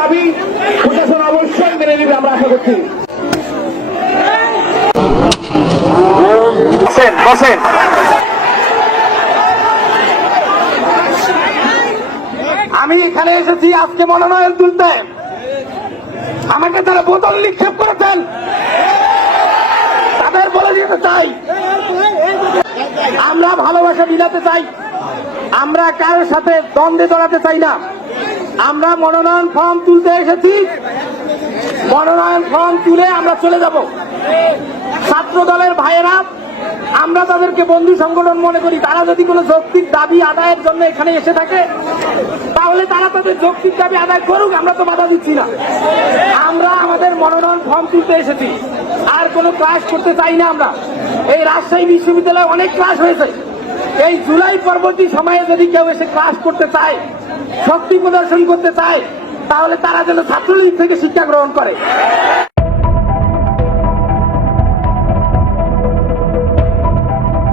দাবি প্রশাসন অবশ্যই মেনে নেবে আমরা আশা করছি। আমি এখানে এসেছি আজকে মনোনয়ন তুলতে। আমাকে তারা বোতল নিক্ষেপ করেছেন। তাদের বলে দিতে চাই। আমরা ভালোবাসা বিলাতে চাই। আমরা কারোর সাথে দ্বন্দ্বে জড়াতে চাই না। আমরা মনোনয়ন ফর্ম তুলতে এসেছি। মনোনয়ন ফর্ম তুলে আমরা চলে যাব। ছাত্র দলের ভাইয়েরা, আমরা তাদেরকে বন্ধু সংগঠন মনে করি, তারা যদি কোনো যৌক্তিক দাবি আদায়ের জন্য এখানে এসে থাকে, তাহলে তারা তাদের যৌক্তিক দাবি আদায় করুক, আমরা তো বাধা দিচ্ছি না। আমরা আমাদের মনোনয়ন ফর্ম তুলতে এসেছি। আর কোনো ক্লাস করতে চাই না আমরা। এই রাজশাহী বিশ্ববিদ্যালয়ে অনেক ক্লাস হয়েছে। এই জুলাই পরবর্তী সময়ে যদি কেউ এসে ক্লাস করতে চায়, শক্তি প্রদর্শন করতে চায়, তাহলে তারা যেন ছাত্রলীগ থেকে শিক্ষা গ্রহণ করে।